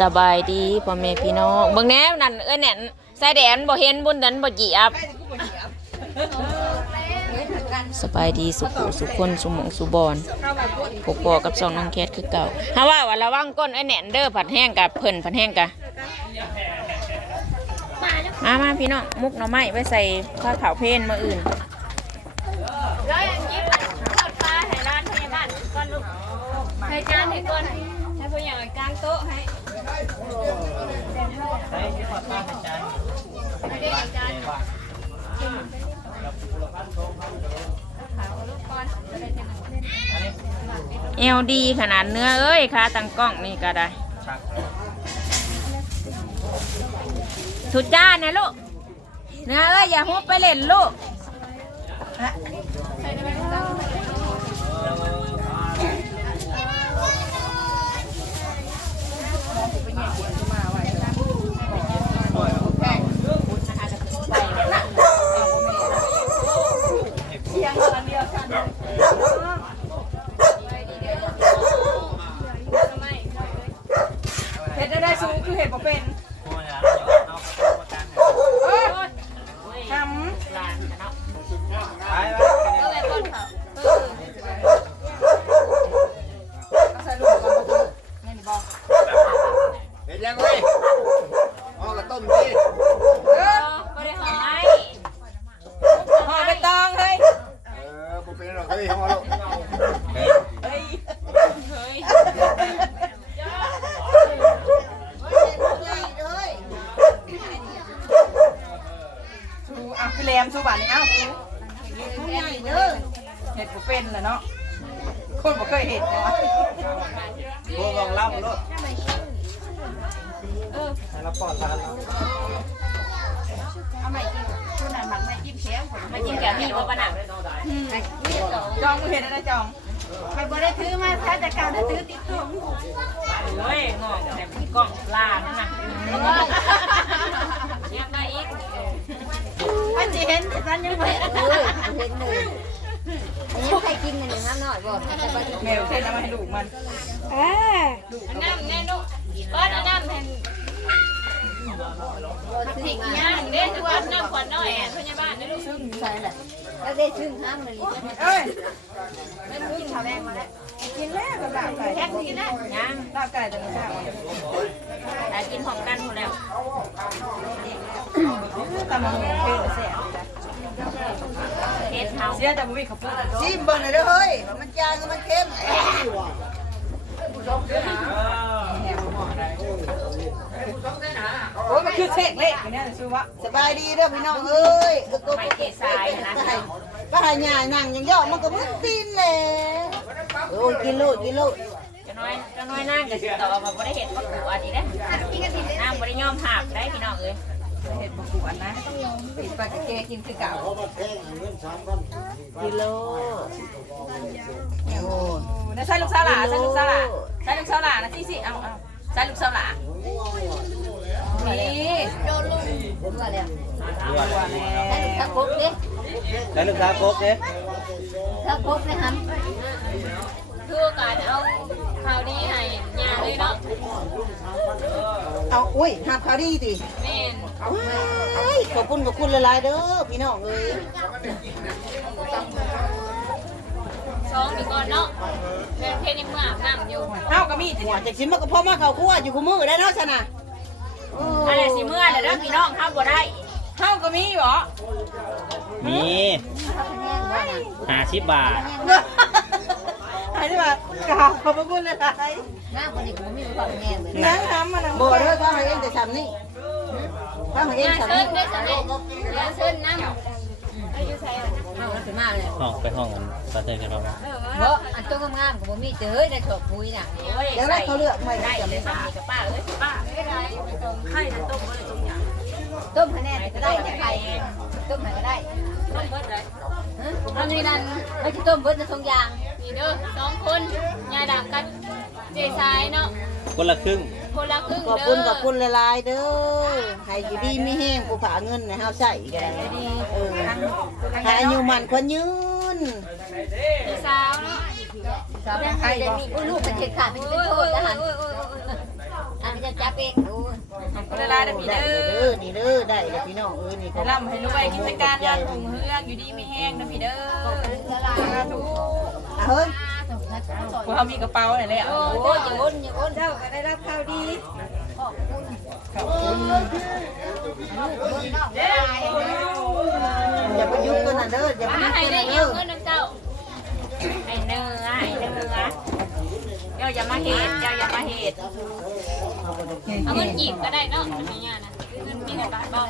สบายดีพ่อแม่พี่น้องเบิ่งแน่นั่นเอ้ยแหน่นสายแดนบ่เห็นบุญนั้นบ่เหยียบสบายดีสุขสุขคนสุมงสุบอนพกปอกับสองน้องแคทคือเก่าถ้าว่าว่าระวังก้นไอ้แหนนเด้อผัดแห้งกับเพิ่นผัดแห้งกะมามาพี่น้องมุกหน่อไม้ไว้ใส่ข้าวขาวเพนมาอื่นแล้วอย่งนี้ทอดปลาให้ร้านพยาบาลก่อนลูกให้จานให้ก่อนให้ผู้ใหญ่กลางโต๊ะให้ เอวดีขนาดเนื้อ เอ้ยค่ะตังกล้องนี่ก็ได้ทุดจ้านะลูก เนื้อเอ้ยอย่าหุบไปเล่นลูก สูงคือเห็ดบ่เป็น เอาใหม่กินคุณน่ะหมักไม่จิ้มแข็งมากินแกมีว่าปะน่ะจองคือเห็ดได้ได้จองไปบ่ได้ถือมาถ้าแต่เก่าได้ถือติดตัวเฮ้ยงอแต่มีกล้องลานั่นน่ะได้อีกมันจะเห็นแต่ฉันยังไม่เอ้ยเห็นเลยอันนี้ใครกินกันอย่างน้ำหน่อยบ่แต่บ่นแมวเส้นเอามาให้ลูกมันำแน่นุก้อนน้ำแผ่น บ่ซื้ ผิ อก มา ย่างเด้อก้อนน้ำขวดน้อยพยาบาลนะลูก ซึ่งใส่ แล้วได้ซึ่งห้ามเลยเอ้ยกินข้าวแดงมาแล้วกินแล้วกับลาบไก่แค่กินได้ยังลาบไก่แต่ละเช้าแต่กินพร้อมกันหมดแล้วตำมะฮุงเผ็ดแซ่บเทสเฮาเสียแต่บ่มีข้าวโพดชิมเบิ่งหน่อยเด้อเฮ้ยมันจางกับมันเค็ม โอ้ยมันคือเช็คเลขอยู่เนี่ยซื้อวะสบายดีเด้อพี่น้องเอ้ยเออก็ไม่เกสายนะป้าหายายนั่งยังย่อมันก็มึนตีนแหละโอ้ยกินลูกกินลูกจะน้อยจะน้อยนั่งกับสิต่อมาบ่ได้เห็นประกวดอีกเด้นั่งบ่ได้ยอมหักได้พี่น้องเอ้ยเห็ดบกวนนะเห็ดปลาแกกินคือเก่ากินลูกโอ้นะใส่ลูกสาวหลาใส่ลูกสาวหลาใส่ลูกสาวหลานะที่สิเอาเอาใส่ลูกสาวหลา นี่ว่าแล้วตัวแล้วถ้าลูกทักพกเด้แล้วลูกค้าครบเด้ทักพกเลยฮัมคือการเอาข่าวดีให้ยาเลยเนาะเอาอุ้ยหาข้าวดีติแม่นว้ายขอบคุณขอบคุณหลายเด้อพี่น้องเอ้ยซ้อมอยู่ก่อนเนาะเป็นเพลงยังเมื่ออาบน้ำอยู่เฮาก็มีแต่หัวเนี่ยจากสิมมาก็พ่อมากเขาครัวอยู่คู่มือได้เนาะซะนะ อะไรสิเมื่อเดี๋ยวเด้อพี่น้องเข้าบ่ได้เฮาก็มีบ่มีแห้งบ่น่ะห้าสิบบาทใครที่ว่ากราบขอบพระคุณหลายน้าคนนี้ก็มีความแห้งเลยๆยังทำมันนะบ่เด้อข้าวให้เองแต่ทำนี่ข้าวให้เองยาทำเชินี่ญด้วยสำเร็จยาเชิญน้ำอายุใส่เฮาสิมาเลยห้องไปห้องกันตาเต้กันเราไหมบ่อันตัวงามๆก็บ่มีเจอได้ชอบปุยน่ะโอ้ยเดี๋ยวใส่เราเขาเลือกไม่ได้จังเลยสากับป้าเอ้ยป้าไข่จะต้มก็เลยต้มอย่างต้มคะแนนก็ได้จะไปต้มไหนก็ได้ต้มเบิดเลยฮะอันนี้นั่นไม่ใช่ต้มเบิดนะทงยางนี่เด้อสองคนยาดำกันเจสายเนาะคนละครึ่ง คนละครึ่งขอบเด้คุณขอบคุณหลายๆเด้อให้อยู่ดีมีแห้งกูฝากเงินให้เฮาใช้กันเออให้อายุมันควรยืนเจสาวเนาะสาวใครได้มีลูกเป็นเข็ดขาดเป็นโทษทหารอันจะจับเองดูขอบคุณหลายๆเด้อพี่ได้เด้เด้ออนี่เด้อได้เด้อพี่น้องเอ้ยนี่ให้ร่ำให้รวยกิจการงานรุ่งเรืองอยู่ดีไม่แห้งเด้อพี่เด้อสาธุเฮ้ย พวกเขามีกระเป๋าไหนเลยอะโอ้ยอย่าอ้นอย่าอ้นเจ้าก็ได้รับข่าวดีขอบคุณลูกน้องได้อย่าไปยุ่งกันนะเด้ออย่าไปยุ่งกันนะเด้อะอเงินน้ำเจ้าไอ้เนื้อไอ้เนื้อเจ้าอย่ามาเหตุเจ้าอย่ามาเหตุเอาเงินกีบก็ได้เนาะไม่ยากนะเงินมีเงินบาทบ่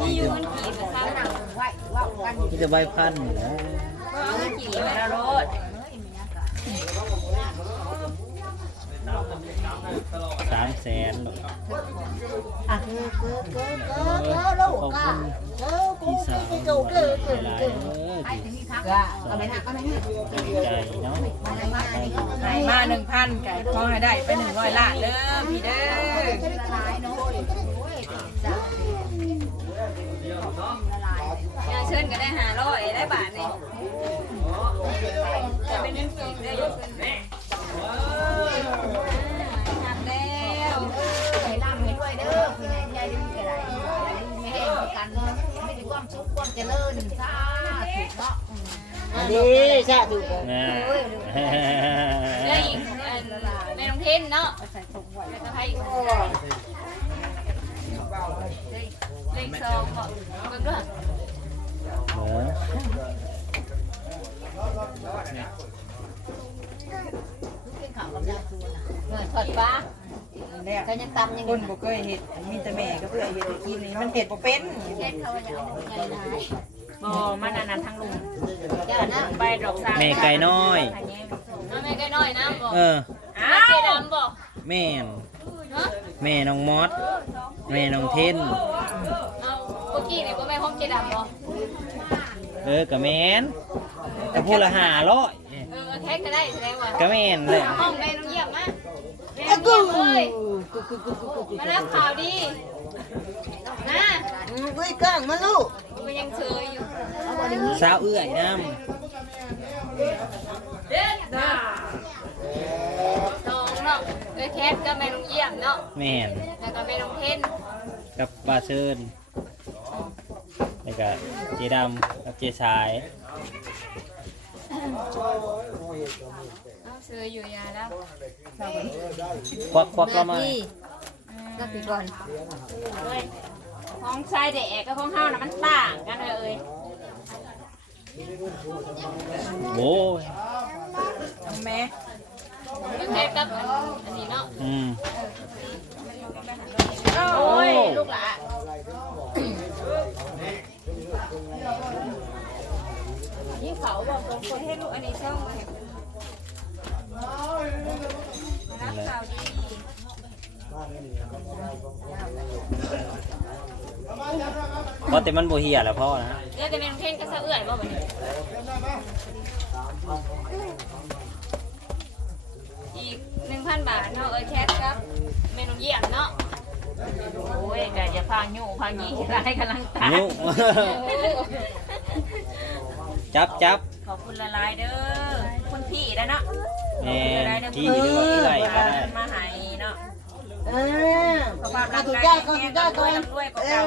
มีอยู่เงินกีบกับเขาเอาไหวว่ากันที่จะใบพันนะเงินกีบไปแล้รถ สามแสนอะเก้อเก้อเก้อเก้อเก้อลูกก้าเก้อกูพี่สาวกูเก้อเก้อเก้อหลายเก้อเด้อที่ก้าเอาไปนะเอาไปนะดีใจเนาะให้มาหนึ่งพันไก่ขอให้ได้ไปหนึ่งร้อยล้านเด้อพี่เด้อยาเชิญก็ได้หาร้อยได้บาทนี่จะเป็นเงินกีบได้อยู่ขึ้น ความสุขความเจริญสาธุเนาะอันนี้ชาถูกนะแล้วอีกอันแม่น้องเทนเนาะแล้วก็ให้เลขสองบอกเบิ่งด้วยเออเป็นข่าวกับยาสูนะเงินทอดฟ้า เนี่ยก็ยังตำยังคนบ่เคยเห็ดมีแต่แม่ก็เพื่อเห็ดให้กินนี่มันเห็ดบ่เป็นเล่นเขาอย่างนั้นไงนายบอมันอันนั้นทั้งลุงเจ้านะใบดอกสาวแม่ไก่น้อย เอาแม่ไก่น้อยนะบอกเอออ้าวเจดำบอกแม่นเนาะแม่น้องมอสแม่น้องเทนเอาเมื่อกี้นี่ก็แม่ห้องเจดำบอกเออกับแม่นแต่พูดละห้าร้อยเออเอาแท็กก็ได้แสดงว่ากับแม่นเลยห้องแม่น้องเยี่ยมมาแม่น้องเยี่ยมเลยมารับข่าวดีนะอืมอุ้ยก้างมาลูกมันยังเชยอยู่สาวเอื้อยน้น้องเนาะเอ้ยแคทก็แม่น้องเยี่ยมเนาะำแม่นแล้วก็แม่น้องเทนกับบาเชิญแล้วก็เจดำกับเจสาย เอาเชยอยู่ยาแล้วควักควักก็มาพี่ก็ปีก่อนเฮ้ยห้องชายเด็กกับห้องเฮาน่ะมันต่างกันเลยเอ้ยโอ้ยเอาแม่เป็นแคทกับอันนี้เนาะ อืม โอ้ยลูกหลานนี่เขาบอกตรงคนให้ลูกอันนี้ช่องรับข่าวดี เพราะแต่มันโบเฮียแหละพ่อนะเดี๋ยวจะเป็นเพลงก็สะเอื่อยบ่บัดนี้อีกหนึ่งพันบาทเนาะเอ้ยแคทครับเมนูเยี่ยมเนาะโอ้ยแกจะพายู่พายี่ร้ายกำลังตายนิ้ว จับจับขอบคุณละลายๆเด้อคุณพี่แล้วเนาะแม่ที่หรือว่าเอื้อยก็ได้มาหายเนาะเออมาถูกจ้าก่อนถูกจ้าก่อนเออ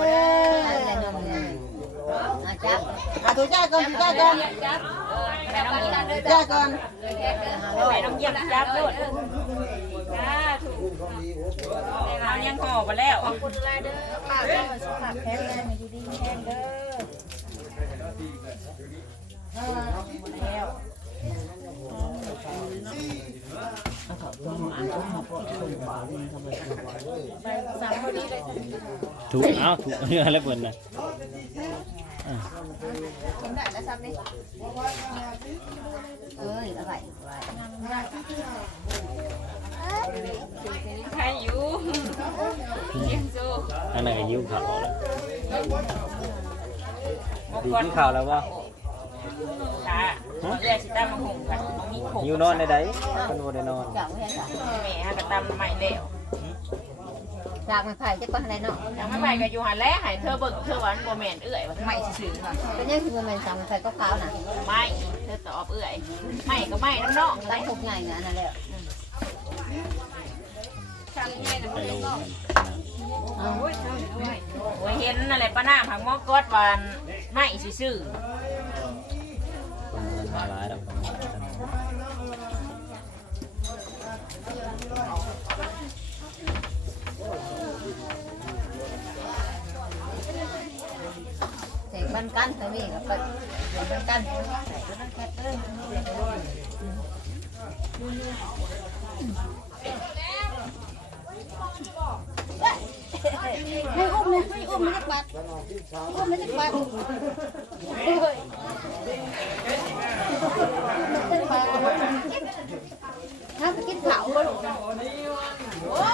จะนมเนี่ยอาจับ มา ถูกจ้าก่อนถูกจ้าก่อนจับเออแม่น้องเยี่ยมถูกจ้าก่อนแม่น้องเยี่ยมจับด้วยจ้าถูกเอายังห่อมาแล้วขอบคุณละลายเด้อป้าเด้อสุขภาพแข็งแรงอยู่ดีมีแรงเด้อถูกเอ้าถูกเนื้อแล้วเปิดนะ ใครอยู่เยี่ยมสู้อันไหนนก็ยิ้วขาวแล้วดีที่ขาวแล้วว่าจ้าเรียกสิตามมาหุงค่ะมีผงยิ้วนอนได้ไดคนโบได้นอนจากไม่ใช่จ้ะแม่ฮะก็ตำใหม่แล้ว จากไม่ไผ่จะก้อนอะไรเนาะยังไม่ไปกับยูหันแล้วให้เธอเบิ่งเธอหวานบ่แม่นเอื้อยว่าไม่ซื่อๆค่ะเป็นยังคือมันจากไม่ไผ่ก็ขาวน่ะไม่เธอตอบเอื้อยไม่ก็ไม่น้ำนองตั้งทุกใหญ่งานนั่นแหละคไปโลกันโอ้ยเห็นอะไรป้าหน้าผังหมอกอดวานไม่ซื่อคนมันมาหลายแล้ว กันกันใส่นี่ก็ไปใส่บันกันใส่บันกันเด้อให้อุ้มเลยให้อุ้มไมันจักบาทอุ้มมันจักบาทเฮ้ยมันจักบาทถ้ากินข้าวบ่ลูกโอ้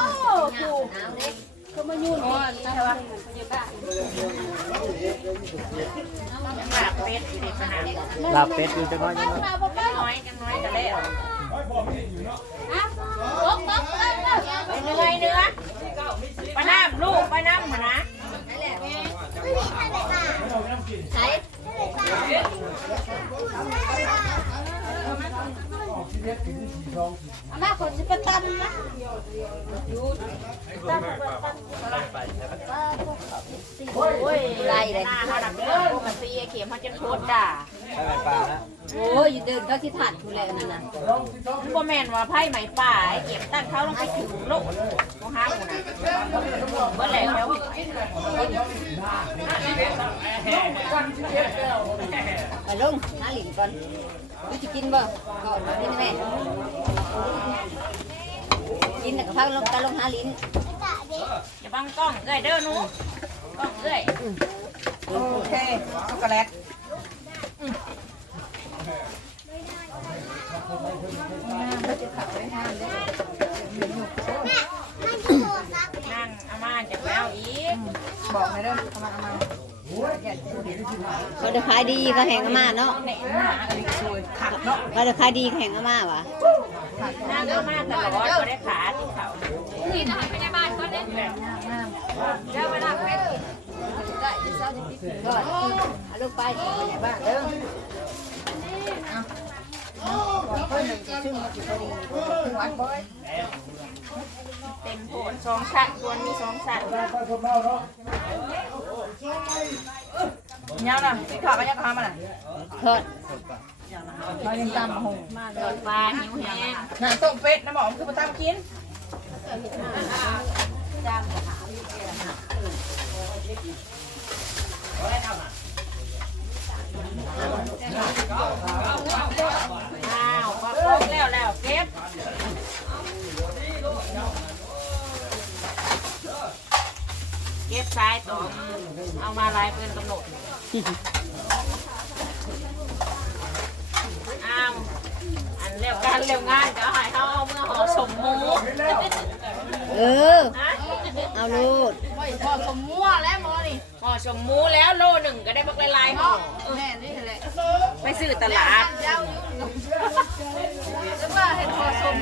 กูก็มายุ่นก่อนใช่ปะๆหลับเป็ดอยู่ในขนาด ลาบเป็ดอยู่จังน้อยจังน้อยน้อยกันน้อยกันแล้วตกตกเอ้ยเหนื่อยเนื้อป้าหน้าลูกป้าหน้ามานะใส่อามาคนสิไปตำนะโอ้ยไร เลยหน้าเขาดับเรื่องปกติไอ้เข็มเขาจะโคตรด่าไปไปปลานะโอ้ยอยู่เดินเขาที่ถัดทุเรศนั่นน่ะบ่แม่นว่าไพ่ไหมป่าไอ้เข็มตั้งเขาลงไปถึงโลกของห้างหมดนะเมื่อไหร่แล้วไปลงหาหลินก่อนดูจะกินบ่ก่อนกินแม่กินแต่กะเพราลงกันลงหาหลินอย่าบังกล้องเอ้ยเด้อหนูกล้องเอ้ย โอเคช็อกโกแลตนั่งอาม่าจะแล้วอีกบอกหน่อยเด้อเอามาเอามาเขาจะขายดีก็แหงอาม่าเนาะแหน่หน้าอะไรสวยขัดเนาะเขาจะขายดีก็แหงอาม่าวะนั่งอาม่าตลอดก็ได้ขาที่เขานี่นะไปในบ้านก่อนเนี่ยเจ้าเวลาเป็ดได้จะเศร้าจะปิดก่อนเอาลูกไปไปในบ้านเด้อเต็มโผนสองชั้นตัวมีสองชั้นยาวนะที่ขาก็ยังขามันอะทอดมายังตำหงเกิดปลาหิวแห้งหาต้มเป็ดนะหมอมคือมาตำกิน อ้าวพอครบแล้วแล้วเก็บเก็บซ้ายต่อเอามาลายเป็นกำหนดอ้าวอันเร็วการเร็วงานก็ให้เขาเอาเมื่อห่อสมหมูเออ เอาลูกห่อสมหมู แล้วโลหนึ่งก็ได้บักลายๆห่อแม่นี่แหละไปซื้อตลาดว่าเห็นพอสม